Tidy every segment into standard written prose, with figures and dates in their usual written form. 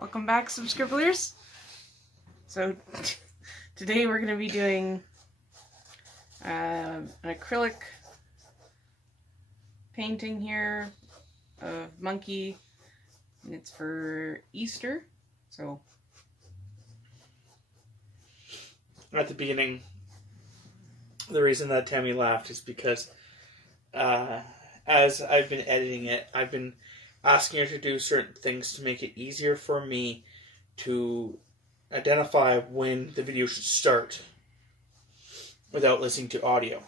Welcome back, subscribblers. So today we're going to be doing an acrylic painting here of Monkey, and it's for Easter. So at the beginning, the reason that Tammy laughed is because as I've been editing it, I've been asking her to do certain things to make it easier for me to identify when the video should start without listening to audio.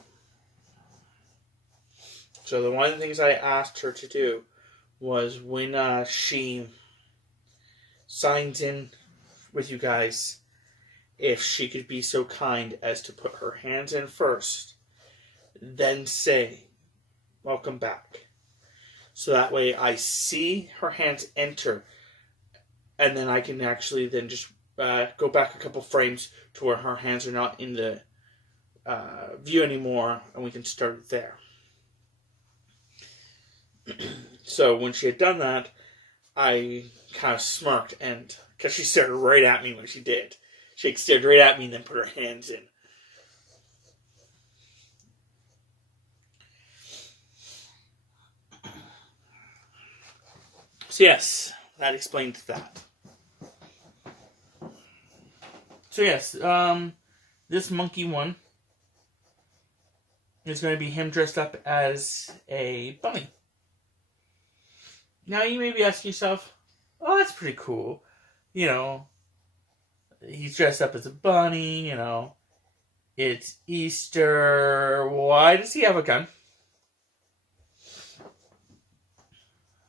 So one of the things I asked her to do was when she signs in with you guys, if she could be so kind as to put her hands in first, then say, "Welcome back." So that way I see her hands enter, and then I can actually then just go back a couple frames to where her hands are not in the view anymore, and we can start there. So when she had done that, I kind of smirked, and because she stared right at me when she did. She stared right at me and then put her hands in. So yes, that explains that. So yes, this monkey one is going to be him dressed up as a bunny. Now you may be asking yourself, oh, that's pretty cool. You know, he's dressed up as a bunny, you know. It's Easter. Why does he have a gun?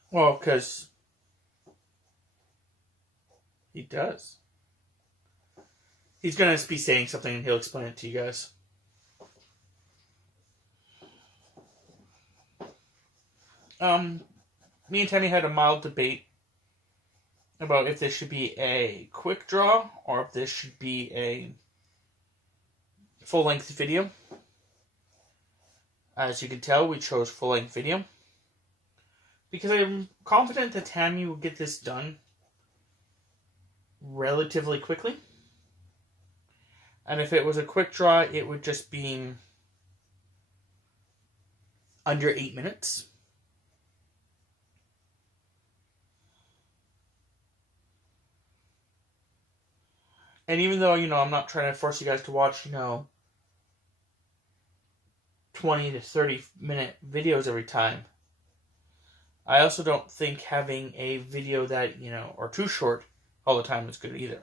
Well, because he does. He's going to be saying something and he'll explain it to you guys. Me and Tammy had a mild debate about if this should be a quick draw or if this should be a full-length video. As you can tell, we chose full-length video because I'm confident that Tammy will get this done relatively quickly. And if it was a quick draw, it would just be under 8 minutes. And even though, I'm not trying to force you guys to watch, 20 to 30 minute videos every time, I also don't think having a video that, or too short all the time is good either.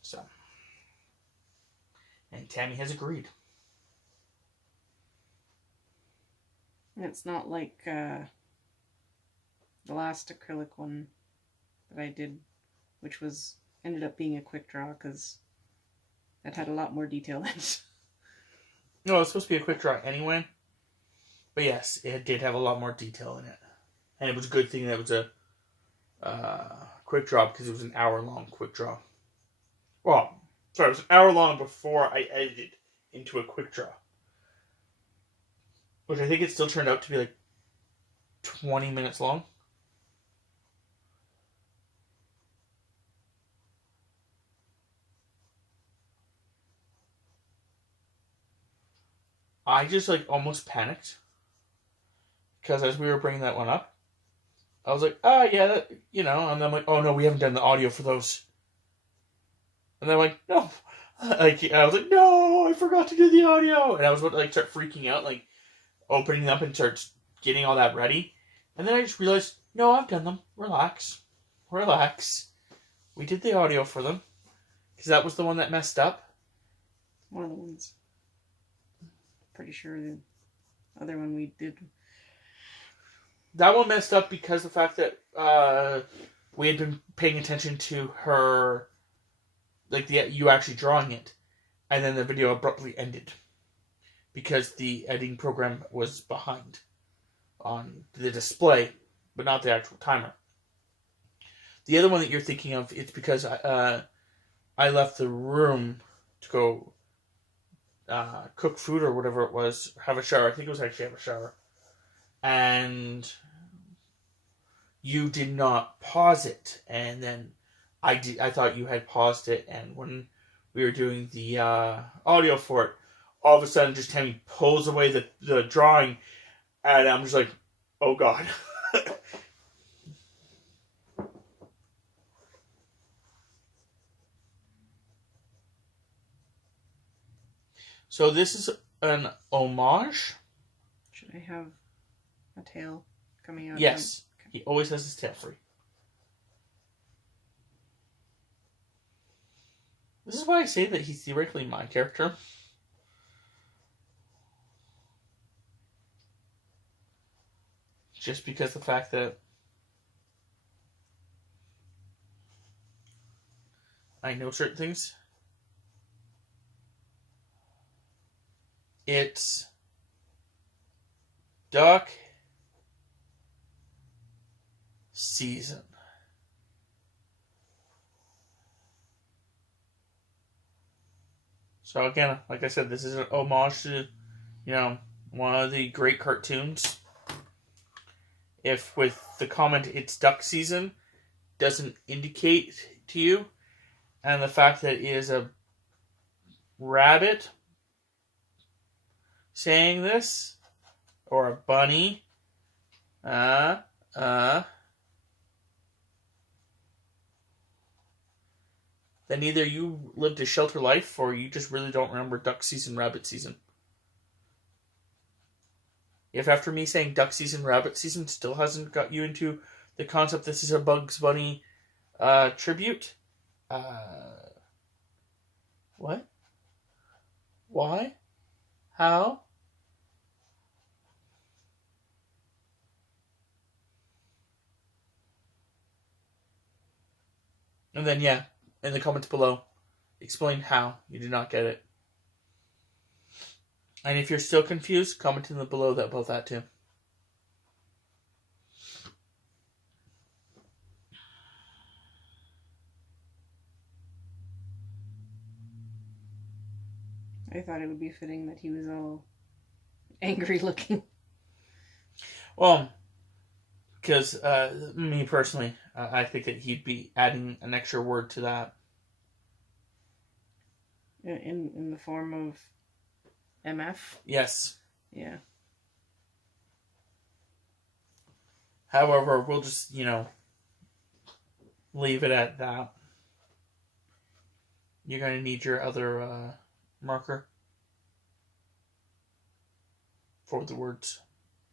So, and Tammy has agreed. it's not like the last acrylic one that I did, which ended up being a quick draw because that had a lot more detail in it. No, it was supposed to be a quick draw anyway. But yes, it did have a lot more detail in it. And it was a good thing that it was a quick draw because it was an hour-long quick draw. Well, sorry, it was an hour long before I edited into a quick draw. Which I think it still turned out to be like 20 minutes long. I just almost panicked. Because as we were bringing that one up, I was like, yeah, that, and then I'm like, oh no, we haven't done the audio for those. And then I'm like, no. I was like, no, I forgot to do the audio. And I was about to start freaking out, opening up and start getting all that ready. And then I just realized, no, I've done them. Relax. We did the audio for them. Because that was the one that messed up. One of the ones. Pretty sure the other one we did. That one messed up because the fact that we had been paying attention to her, you actually drawing it, and then the video abruptly ended because the editing program was behind on the display, but not the actual timer. The other one that you're thinking of, it's because I left the room to go cook food or whatever it was, have a shower. I think it was actually have a shower. And you did not pause it. And then I thought you had paused it. And when we were doing the audio for it, all of a sudden just Tammy pulls away the drawing. And I'm just like, oh God. So this is an homage. Should I have a tail coming out? Yes. Okay. He always has his tail free. This is why I say that he's theoretically my character. Just because the fact that I know certain things. It's duck season. So again, like I said, this is an homage to, one of the great cartoons. If with the comment it's duck season doesn't indicate to you, and the fact that it is a rabbit saying this, or a bunny, then either you lived a shelter life or you just really don't remember duck season, rabbit season. If after me saying duck season, rabbit season still hasn't got you into the concept this is a Bugs Bunny tribute, what? Why? How? And then, in the comments below, explain how you did not get it. And if you're still confused, comment in the below about that too. I thought it would be fitting that he was all angry looking. Well, because me personally, I think that he'd be adding an extra word to that. In the form of MF? Yes. Yeah. However, we'll just, leave it at that. You're going to need your other marker for the words.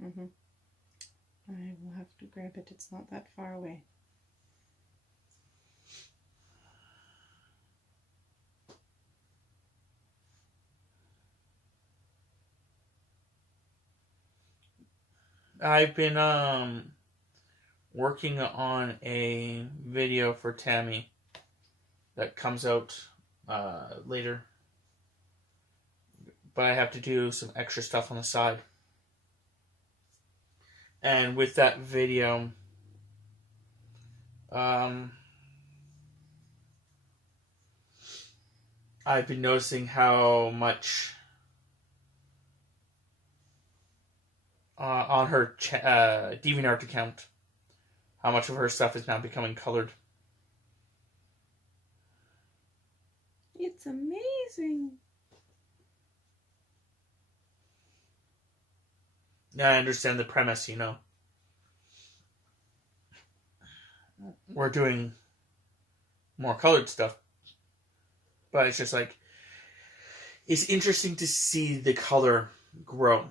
Mm-hmm. I will have to grab it. It's not that far away. I've been working on a video for Tammy that comes out later, but I have to do some extra stuff on the side. And with that video, I've been noticing how much on her DeviantArt account, how much of her stuff is now becoming colored. It's amazing. Yeah, I understand the premise, We're doing more colored stuff. But it's just like, it's interesting to see the color grow.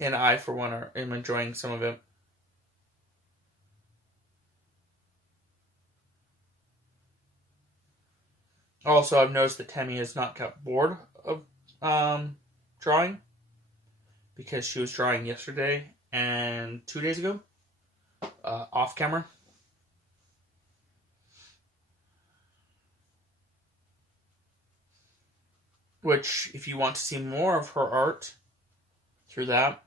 And I, for one, am enjoying some of it. Also, I've noticed that Tammy has not got bored of drawing, because she was drawing yesterday and 2 days ago, off camera. Which, if you want to see more of her art through that,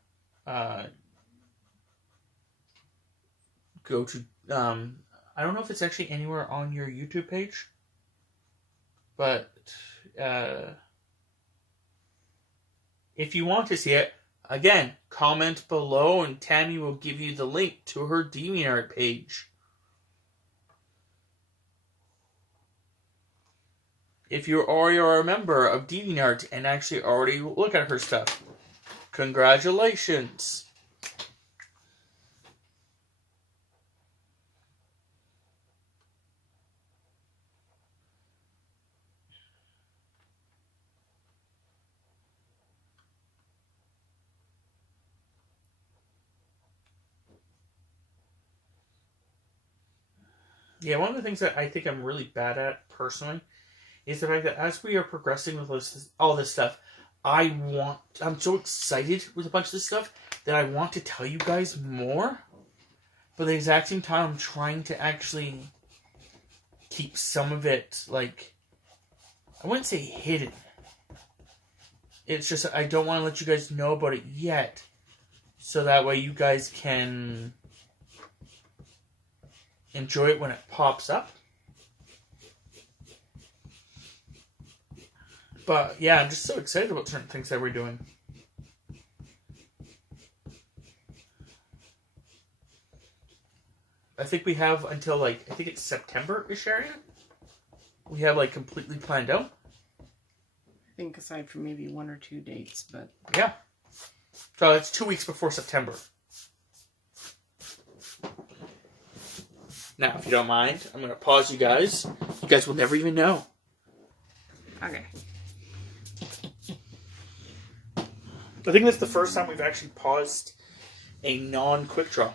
go to, I I don't know if it's actually anywhere on your YouTube page, but if you want to see it, again, comment below and Tammy will give you the link to her DeviantArt page. If you already are a member of DeviantArt and actually already look at her stuff, congratulations. Yeah, one of the things that I think I'm really bad at, personally, is the fact that as we are progressing with all this stuff, I'm so excited with a bunch of this stuff that I want to tell you guys more. But at the exact same time, I'm trying to actually keep some of it, like, I wouldn't say hidden. It's just I don't want to let you guys know about it yet. So that way you guys can enjoy it when it pops up. But yeah, I'm just so excited about certain things that we're doing. I think we have until I think it's September-ish area. We have completely planned out. I think aside from maybe 1 or 2 dates, but yeah. So it's 2 weeks before September. Now, if you don't mind, I'm going to pause you guys. You guys will never even know. Okay. I think that's the first time we've actually paused a non-quick draw.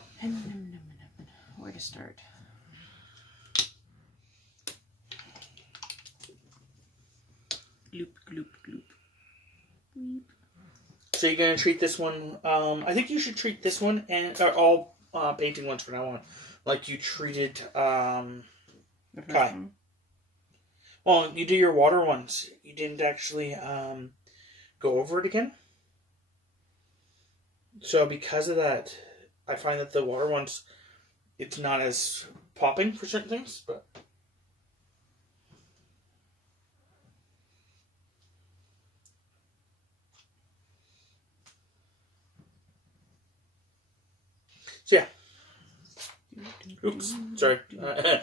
Where to start? Gloop, gloop, gloop. Gloop. So you're going to treat this one... I think you should treat this one and all painting ones from now on like you treated Kai. One? Well, you do your water ones. You didn't actually go over it again. So because of that, I find that the water ones, it's not as popping for certain things, but... So yeah. Oops, sorry. I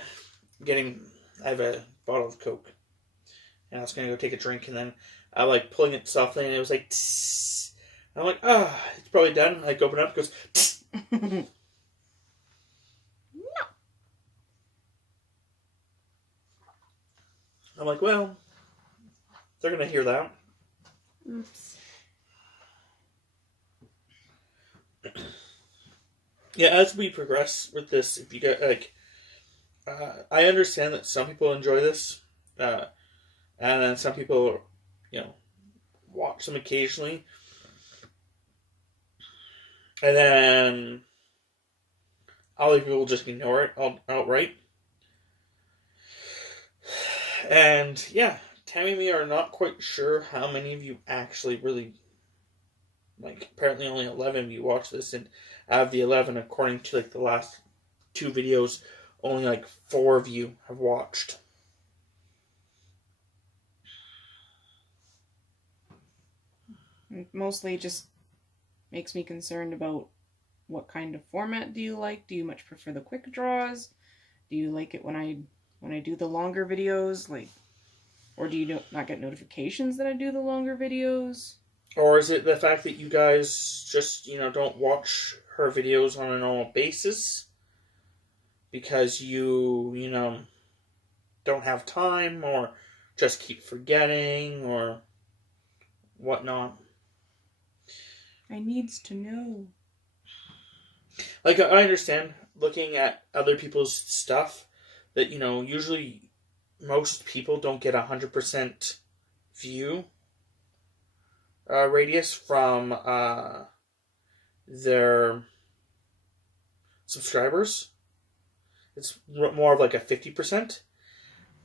have a bottle of Coke. And I was going to go take a drink, and then I pulling it softly, and it was like, tss. I'm like, it's probably done. I open it up, it goes, tss. No. I'm like, well, they're going to hear that. Oops. Yeah, as we progress with this, if you get, I understand that some people enjoy this, and then some people, watch them occasionally. And then other people just ignore it outright. And yeah, Tammy and me are not quite sure how many of you actually really, apparently only 11 of you watch this, and out of the 11, according to the last 2 videos, only 4 of you have watched. Mostly just makes me concerned about what kind of format do you like? Do you much prefer the quick draws? Do you like it when I do the longer videos? Or do you not get notifications that I do the longer videos? Or is it the fact that you guys just, don't watch her videos on a normal basis because you don't have time, or just keep forgetting, or whatnot? I needs to know. I understand looking at other people's stuff that, usually most people don't get 100% view radius from their subscribers. It's more of a 50%.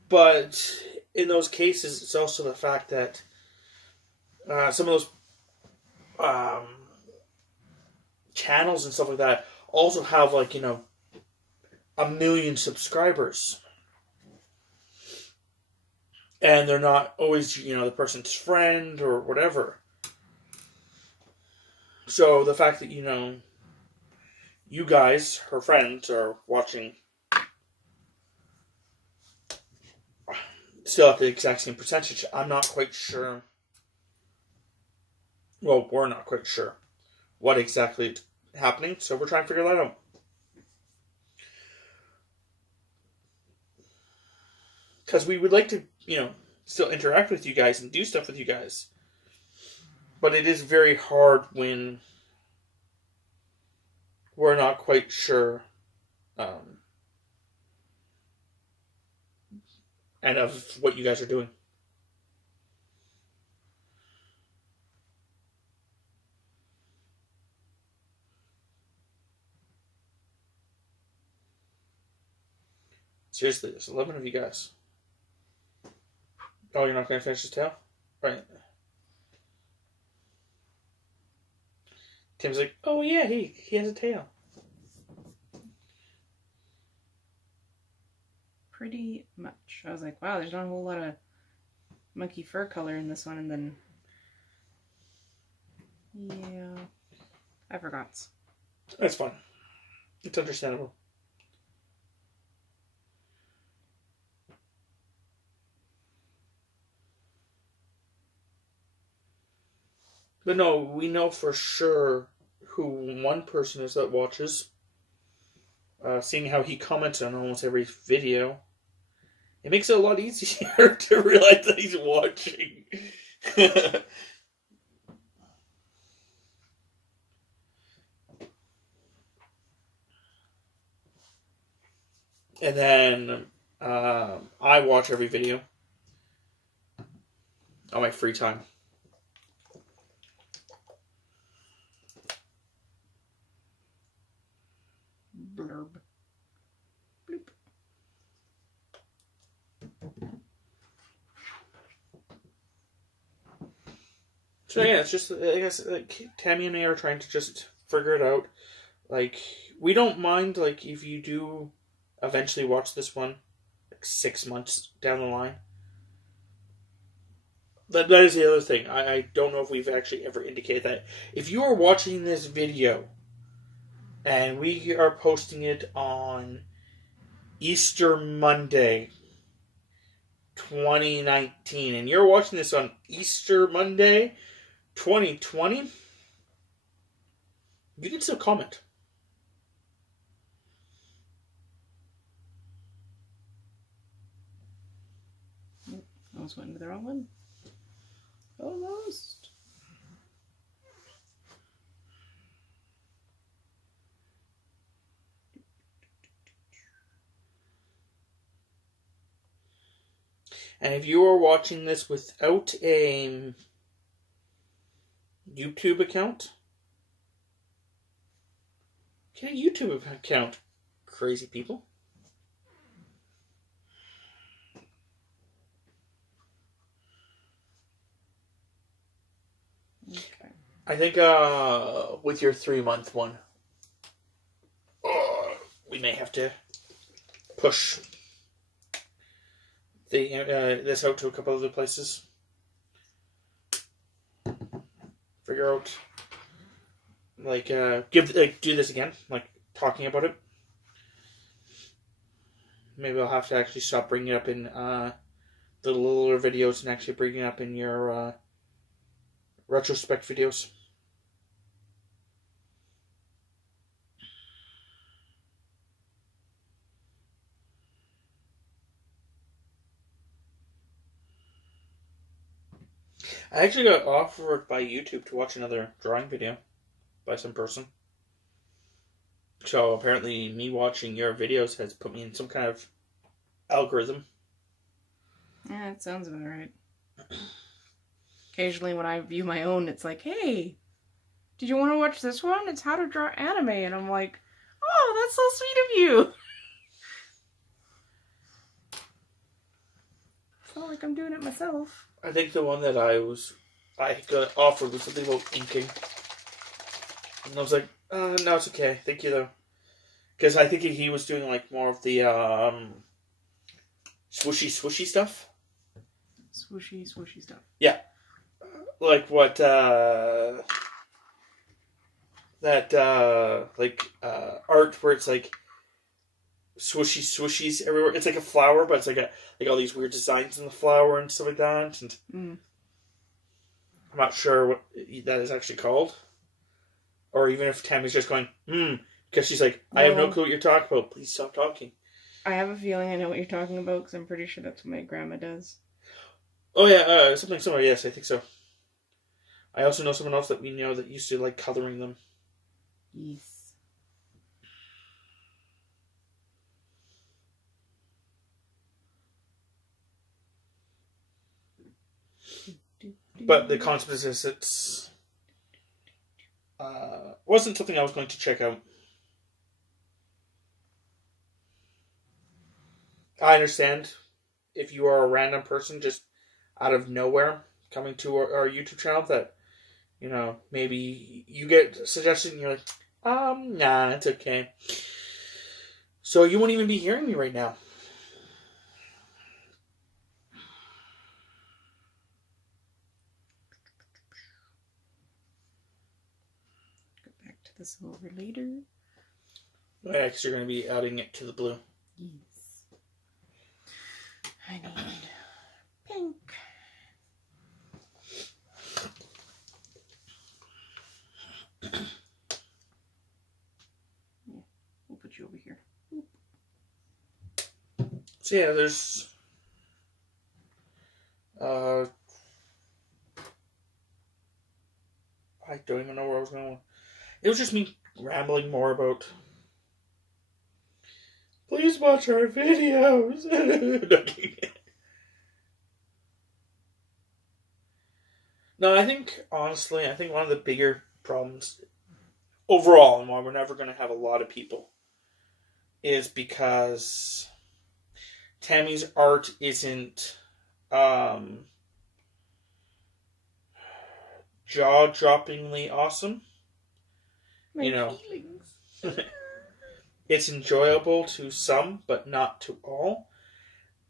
But in those cases, it's also the fact that some of those channels and stuff like that also have 1 million subscribers. And they're not always, the person's friend or whatever. So the fact that, you guys, her friends, are watching still at the exact same percentage, I'm not quite sure. Well, we're not quite sure what exactly is happening, so we're trying to figure that out. Because we would like to, still interact with you guys and do stuff with you guys. But it is very hard when we're not quite sure and of what you guys are doing. Seriously, there's 11 of you guys. Oh, you're not going to finish his tail? Right. Tim's like, oh yeah, he has a tail. Pretty much. I was like, wow, there's not a whole lot of monkey fur color in this one, and then... yeah... I forgot. That's fine. It's understandable. But no, we know for sure who one person is that watches. Seeing how he comments on almost every video, it makes it a lot easier to realize that he's watching. And then I watch every video on my free time. Blurb. Bloop. So yeah, it's just, I guess, like, Tammy and I are trying to just figure it out. Like, we don't mind, like, if you do eventually watch this one, like 6 months down the line. That is the other thing. I don't know if we've actually ever indicated that. If you are watching this video, and we are posting it on Easter Monday, 2019, and you're watching this on Easter Monday, 2020, you can still comment. I almost went into the wrong one. Almost. And if you are watching this without a YouTube account, get a YouTube account, crazy people. Okay. I think with your 3-month one, we may have to push this out to a couple other places. Figure out, like, do this again, like, talking about it. Maybe I'll have to actually stop bringing it up in the littler videos and actually bring it up in your retrospect videos. I actually got offered by YouTube to watch another drawing video by some person. So apparently me watching your videos has put me in some kind of algorithm. Yeah, it sounds about right. Occasionally when I view my own, it's like, hey, did you want to watch this one? It's how to draw anime. And I'm like, oh, that's so sweet of you. It's not like I'm doing it myself. I think the one that I got offered was something about inking. And I was like, no, it's okay. Thank you, though. Because I think he was doing like more of the swooshy stuff. Swooshy stuff. Yeah. Like what that art where it's like swooshies everywhere. It's like a flower, but it's like all these weird designs in the flower and stuff like that. And I'm not sure what that is actually called, or even if Tammy's just going because she's like, I have no clue what you're talking about. Please stop talking. I have a feeling I know what you're talking about because I'm pretty sure that's what my grandma does. Oh yeah, something similar. Yes, I think so. I also know someone else that we know that used to like coloring them. Yes. But the concept is it's wasn't something I was going to check out. I understand if you are a random person just out of nowhere coming to our YouTube channel that, you know, maybe you get a suggestion and you're like, nah, it's okay. So you won't even be hearing me right now. Go back to the silver later. Yeah, because you're going to be adding it to the blue. Yes. I need pink. Yeah, we'll put you over here. So yeah, there's I don't even know where I was going. It was just me rambling more about. Please watch our videos. No, I think honestly, one of the bigger problems overall, and why we're never going to have a lot of people, is because Tammy's art isn't jaw-droppingly awesome. My feelings. It's enjoyable to some, but not to all.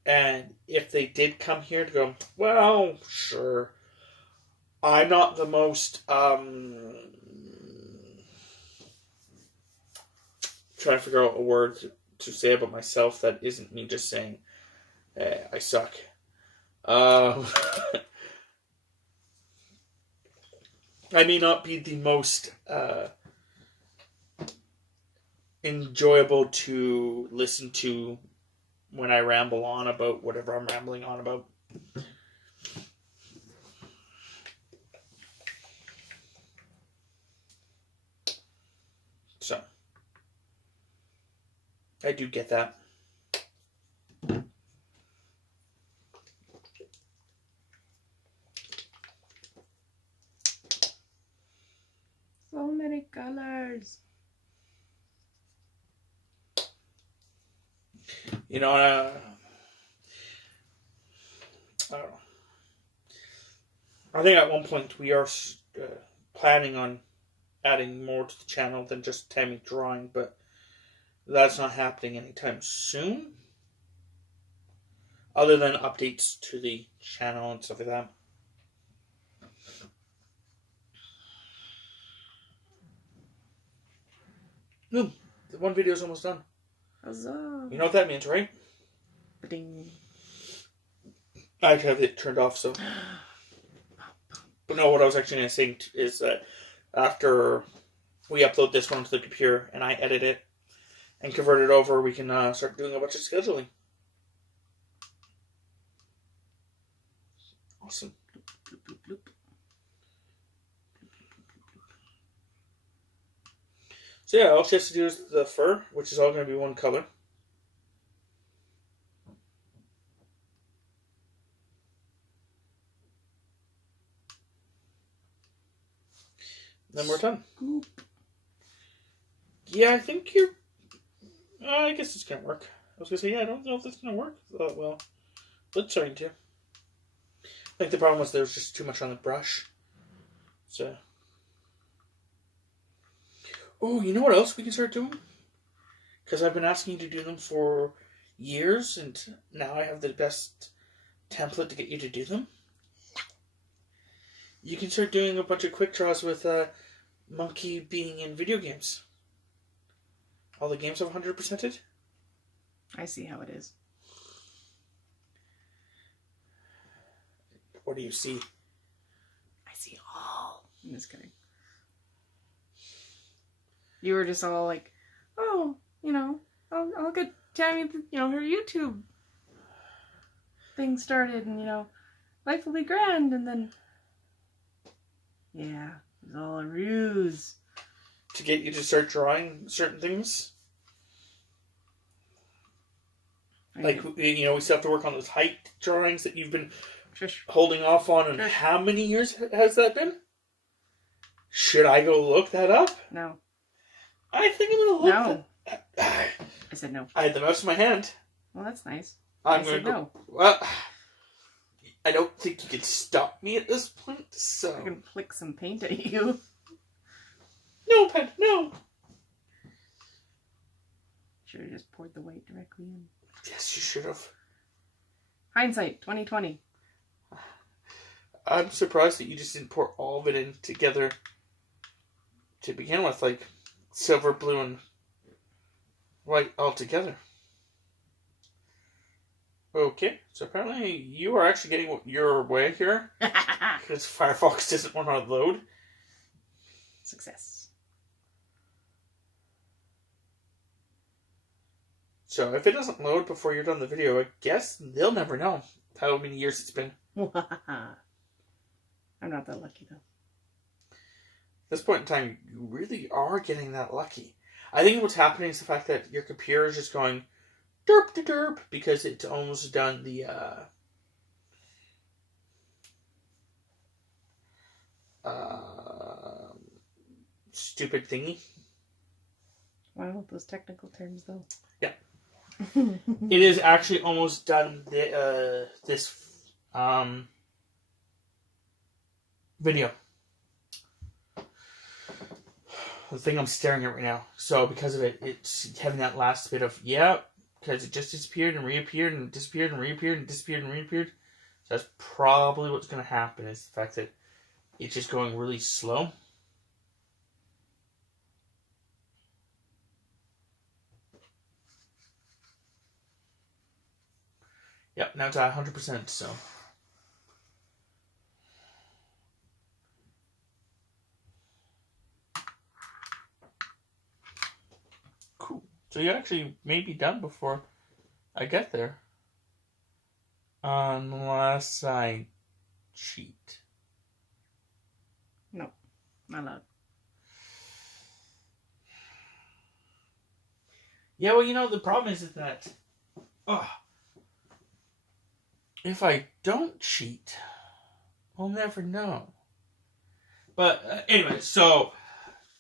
And if they did come here to go, well, sure. I'm not the most trying to figure out a word to say about myself that isn't me just saying, I suck. I may not be the most enjoyable to listen to when I ramble on about whatever I'm rambling on about. So, I do get that. So many colors. You know, I don't know. I think at one point we are planning on adding more to the channel than just Tammy drawing, but that's not happening anytime soon. Other than updates to the channel and stuff like that. No, the one video is almost done. Huzzah. You know what that means, right? Ding. I have it turned off, so. But no, what I was actually going to say is that after we upload this one to the computer and I edit it and convert it over, we can start doing a bunch of scheduling. Awesome. Bloop, bloop, bloop. So yeah, all she has to do is the fur, which is all going to be one color. Then we're done. Scoop. Yeah, I think you're... I guess it's going to work. I was going to say, yeah, I don't know if it's going to work. Well, it's starting to. I think the problem was there was just too much on the brush. So... Oh, you know what else we can start doing? Because I've been asking you to do them for years, and now I have the best template to get you to do them. You can start doing a bunch of quick draws with Monkey being in video games. All the games I've 100%ed. I see how it is. What do you see? I see all. I'm just kidding. You were just all like, oh, I'll get Tammy, her YouTube thing started, and, life will be grand, and then, yeah, it was all a ruse. To get you to start drawing certain things? Like, we still have to work on those height drawings that you've been holding off on, and how many years has that been? Should I go look that up? No. I think I'm going to look No. that. I said no. I had the mouse in my hand. Well, that's nice. I'm going to go. No. Well, I don't think you can stop me at this point, so. I can flick some paint at you. No, Pen, no. Should have just poured the white directly in. Yes, you should have. Hindsight, 2020. I'm surprised that you just didn't pour all of it in together to begin with, like silver, blue, and white all together. Okay, so apparently you are actually getting your way here. Because Firefox doesn't want to load. Success. So if it doesn't load before you're done the video, I guess they'll never know how many years it's been. I'm not that lucky, though. At this point in time, you really are getting that lucky. I think what's happening is the fact that your computer is just going derp to derp because it's almost done the stupid thingy. Wow, those technical terms, though. Yeah. It is actually almost done this video. The thing I'm staring at right now. So because of it, it's having that last bit of, because it just disappeared and reappeared and disappeared and reappeared and disappeared and reappeared. So that's probably what's going to happen, is the fact that it's just going really slow. Yep, now it's at 100%, so. Cool. So you actually may be done before I get there. Unless I cheat. No, not allowed. Yeah, well, the problem is that if I don't cheat, we'll never know. But anyway, so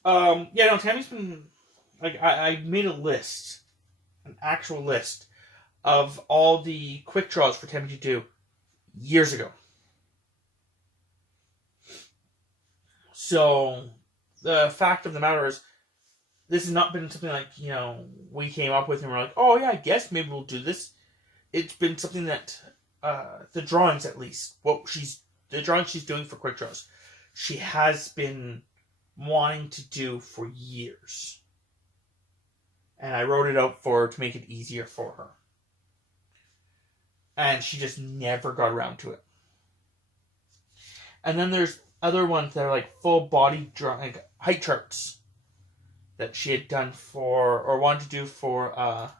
Tammy's been I made a list, an actual list of all the quick draws for Tammy to do years ago. So the fact of the matter is, this has not been something like, we came up with and we're like, oh yeah, I guess maybe we'll do this. It's been something that, the drawings at least, the drawings she's doing for quick draws, she has been wanting to do for years. And I wrote it out for her to make it easier for her. And she just never got around to it. And then there's other ones that are like full body drawing, like height charts that she had done for, or wanted to do for, oh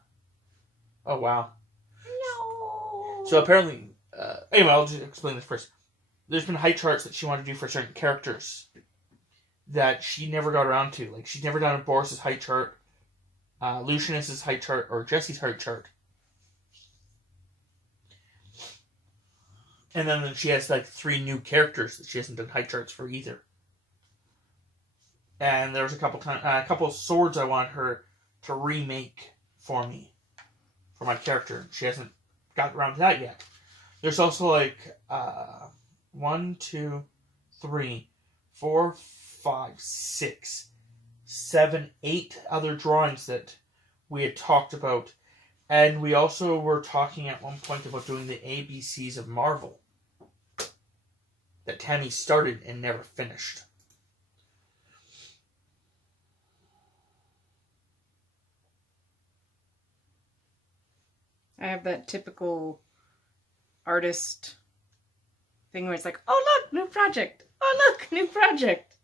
wow. No. So apparently, anyway, I'll just explain this first. There's been height charts that she wanted to do for certain characters that she never got around to. Like, she's never done Boris's height chart, Lucianus's height chart, or Jesse's height chart. And then she has like 3 new characters that she hasn't done height charts for either. And there was a couple of swords I want her to remake for me, for my character. She hasn't got around to that yet. There's also like 1, 2, 3, 4, 5, 6, 7, 8 other drawings that we had talked about. And we also were talking at one point about doing the ABCs of Marvel that Tammy started and never finished. I have that typical artist thing where it's like, oh look, new project. Oh look, new project.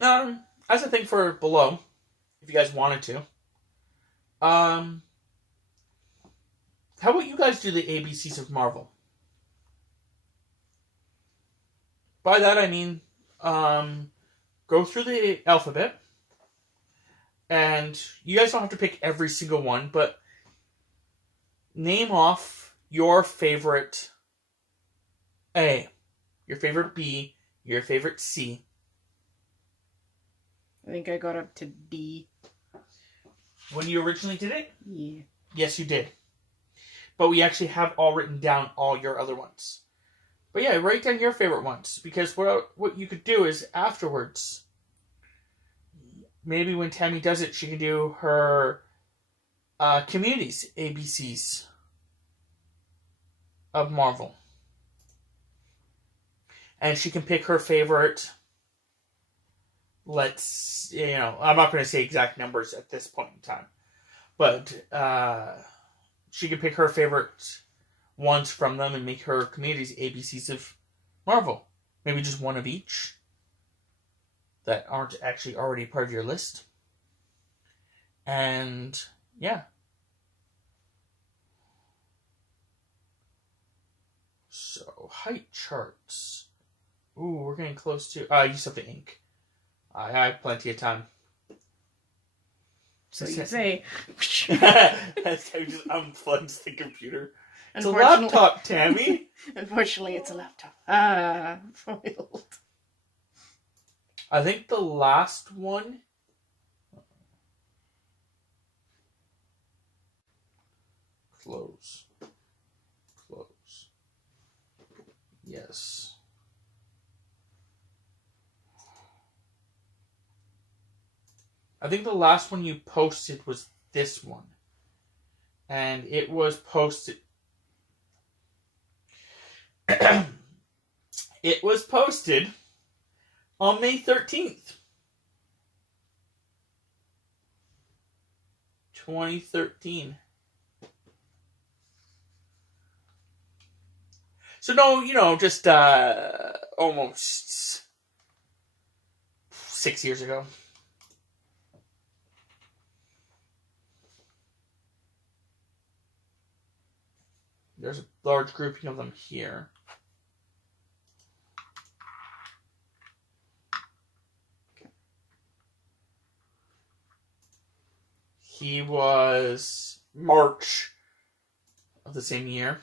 As a thing for below, if you guys wanted to. How about you guys do the ABCs of Marvel? By that I mean, go through the alphabet, and you guys don't have to pick every single one, but name off your favorite A, your favorite B, your favorite C. I think I got up to D. When you originally did it? Yeah. Yes, you did. But we actually have all written down all your other ones. But yeah, write down your favorite ones. Because what you could do is afterwards, maybe when Tammy does it, she can do her communities ABCs of Marvel. And she can pick her favorite. I'm not going to say exact numbers at this point in time. But she can pick her favorite ones from them and make her communities ABCs of Marvel. Maybe just one of each that aren't actually already part of your list. And yeah. So, height charts. Ooh, we're getting close to... I use something ink. I have plenty of time. So you say. That's how he just unplugs the computer. It's a laptop, Tammy. Unfortunately, it's a laptop. Foiled. I think the last one... Close. Yes. I think the last one you posted was this one. And it was posted... It was posted on May 13th. 2013. So no, just almost 6 years ago. There's a large grouping of them here. He was March of the same year.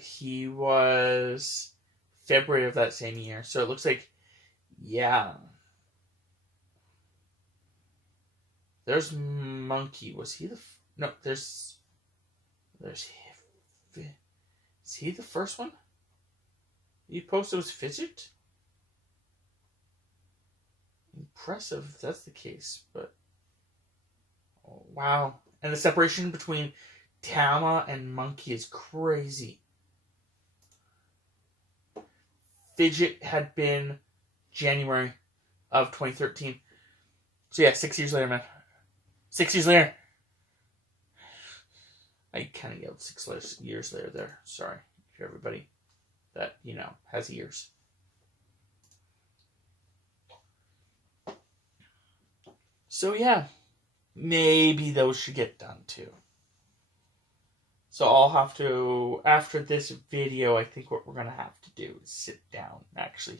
He was February of that same year. So it looks like, yeah. There's Monkey. Was he the... No, there's... Is he the first one? You posted was Fidget? Impressive if that's the case, but... Oh, wow. And the separation between Tama and Monkey is crazy. Fidget had been January of 2013. So yeah, 6 years later, man. 6 years later. I kind of yelled 6 years later there. Sorry to everybody that, has ears. So yeah, maybe those should get done too. So I'll have to, after this video, I think what we're going to have to do is sit down and actually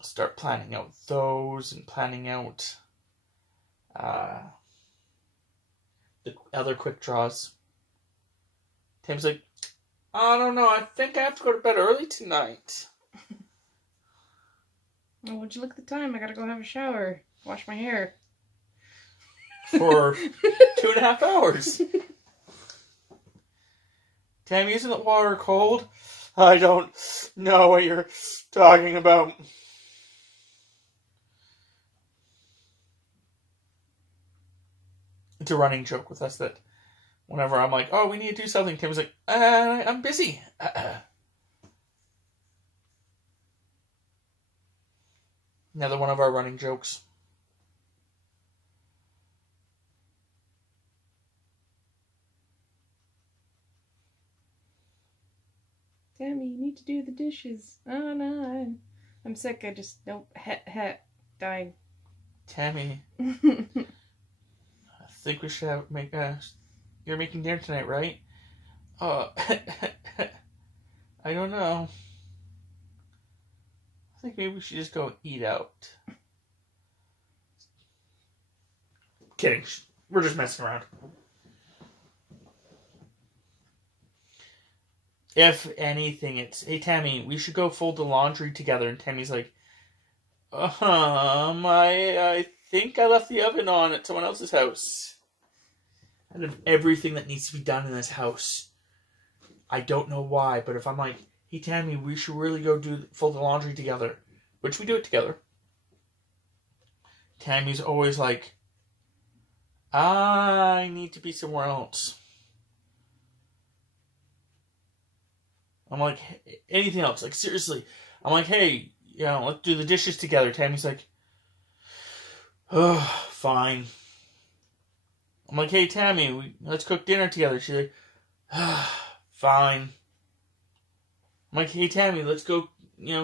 start planning out those and planning out the other quick draws. Tim's like, I don't know, I think I have to go to bed early tonight. Oh, would you look at the time? I gotta go have a shower. Wash my hair. For 2.5 hours. Tammy, isn't the water cold? I don't know what you're talking about. It's a running joke with us that whenever I'm like, oh, we need to do something, Tim's like, I'm busy. Another one of our running jokes. Tammy, you need to do the dishes. Oh no, I'm sick. I just dying. Tammy, I think we should make you're making dinner tonight, right? I don't know. I think maybe we should just go eat out. Kidding. We're just messing around. If anything, it's, hey, Tammy, we should go fold the laundry together. And Tammy's like, I think I left the oven on at someone else's house. Out of everything that needs to be done in this house, I don't know why, but if I'm like, hey, Tammy, we should really go fold the laundry together, which we do it together, Tammy's always like, I need to be somewhere else. I'm like, anything else? Like, seriously. I'm like, hey, let's do the dishes together. Tammy's like, oh, fine. I'm like, hey, Tammy, let's cook dinner together. She's like, fine. I'm like, hey, Tammy, let's go,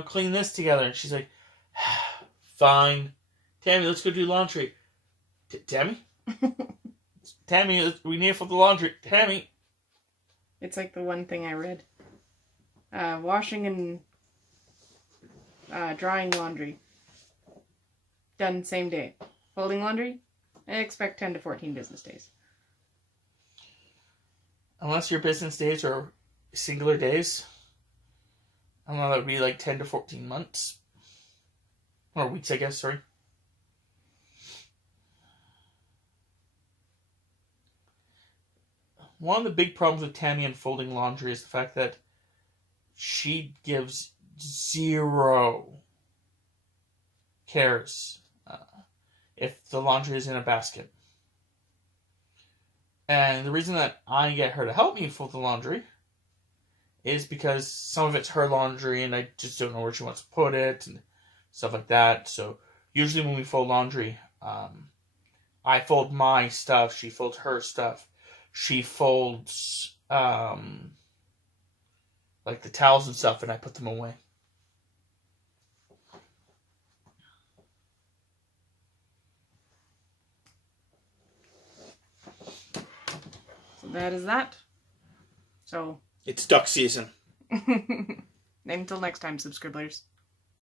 clean this together. And she's like, fine. Tammy, let's go do laundry. Tammy? Tammy, we need to fold the laundry. Tammy. It's like the one thing I read. Washing and drying laundry. Done same day. Folding laundry? I expect 10 to 14 business days. Unless your business days are singular days. I don't know, that would be like 10 to 14 months. Or weeks, I guess, sorry. One of the big problems with Tammy and folding laundry is the fact that she gives zero cares if the laundry is in a basket. And the reason that I get her to help me fold the laundry is because some of it's her laundry and I just don't know where she wants to put it and stuff like that. So usually when we fold laundry, I fold my stuff, she folds her stuff. She folds like the towels and stuff, and I put them away. So that is that. So it's duck season. Until next time, subscribers.